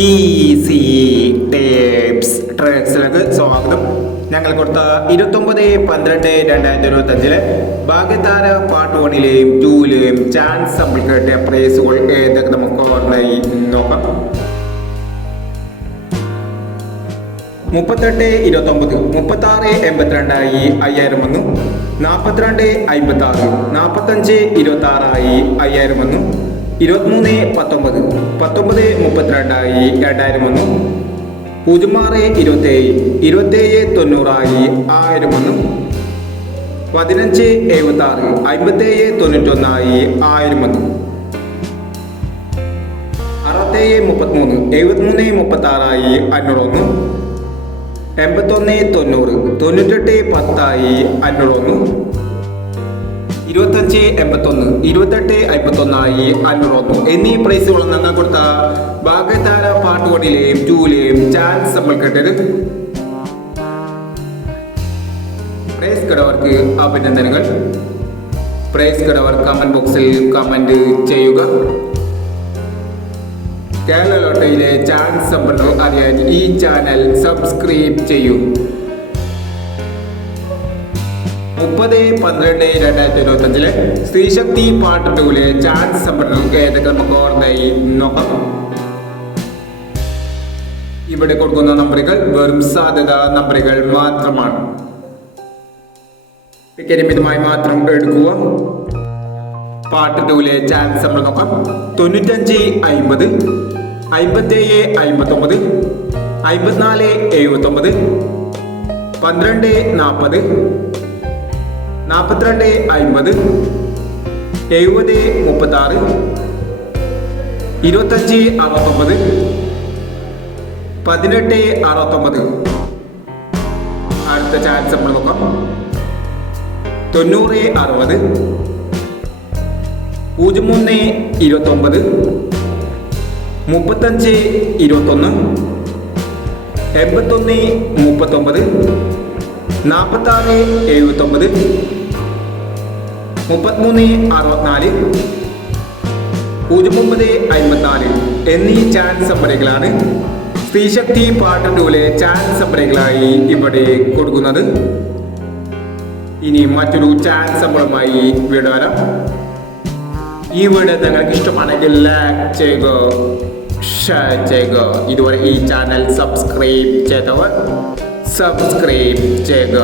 Easy tapes ട്രേക്സിലേക്ക് സ്വാഗതം. ഞങ്ങൾ കൊടുത്ത 29/12/2025 ഭാഗ്യതാര പാർട്ട് 1ലെയും 2ലെയും ചാൻസ് നമ്മൾ കേട്ട പ്രൈസുകൾ ഏതൊക്കെ നമുക്ക് ഓൺലൈൻ നോക്കാം. 38-29, 36-82 5000 വന്നു. 42-56, 45-26 5000 വന്നു. 23-19, 19-32 2000 വന്നു. 06-27, 27-90 1000 വന്നു. 15-76, 57-91 1000 വന്നു. 67-33, 73-36 500 വന്നു. 81-90, 98-10 500 വന്നു. 25-81, 28-51 500 വന്നു. എന്നീ പ്രൈസുകൾ ഞങ്ങൾ കൊടുത്ത ഭാഗ്യതാര പാർട്ട് 1ലെയും 2ലെയും ചാൻസ് നമ്മൾ കേട്ടത്. പ്രൈസ് കിടവർക്ക് അഭിനന്ദനങ്ങൾ. പ്രൈസ് കിടവർ കമന്റ് ബോക്സിൽ കമന്റ് ചെയ്യുക. കേരള ലോട്ടറിയിലെ ചാൻസ് നമ്പർ അറിയാൻ ഈ ചാനൽ സബ്സ്ക്രൈബ് ചെയ്യൂ. 30-12-2025 സ്ത്രീശക്തി പാർട്ട് 2ലെ ചാൻസ് നമ്പർ ഏതൊക്കെ നമുക്ക് ഓർമ്മയായി നോക്കാം. ഇവിടെ കൊടുക്കുന്ന നമ്പറുകൾ വെറും സാധ്യത നമ്പറുകൾ മാത്രമാണ്. പരിമിതമായി മാത്രം എടുക്കുക. പാർട്ട് 2ലെ ചാൻസ് നമ്മൾ നോക്കാം. 95-50, 57-59, 54-79, 12-40, 42-50, 70-36, 25-69, 18-69. അടുത്ത ചാൻസ് നമ്മൾ നോക്കാം. 90-60, 03-29, 35-21, 81-39, 46-79, 33-64, 09-54 എന്നീ ചാൻസ് നമ്പറുകളാണ് സ്ത്രീശക്തി പാർട്ട് 2ലെ ചാൻസ് നമ്പറുകളായി ഇവിടെ കൊടുക്കുന്നത്. ഇനി മറ്റൊരു ചാൻസ് നമ്പറുമായി വീഡിയോ വരാം. ഈ വീഡിയോ നിങ്ങൾക്ക് ഇഷ്ടമാണെങ്കിൽ ലൈക്ക് ചെയ്യുക, ഷെയർ ചെയ്യുക. ഇതുവരെ ഈ ചാനൽ സബ്സ്ക്രൈബ് ചെയ്തവർ സബ്സ്ക്രൈബ് ചെയ്യുക.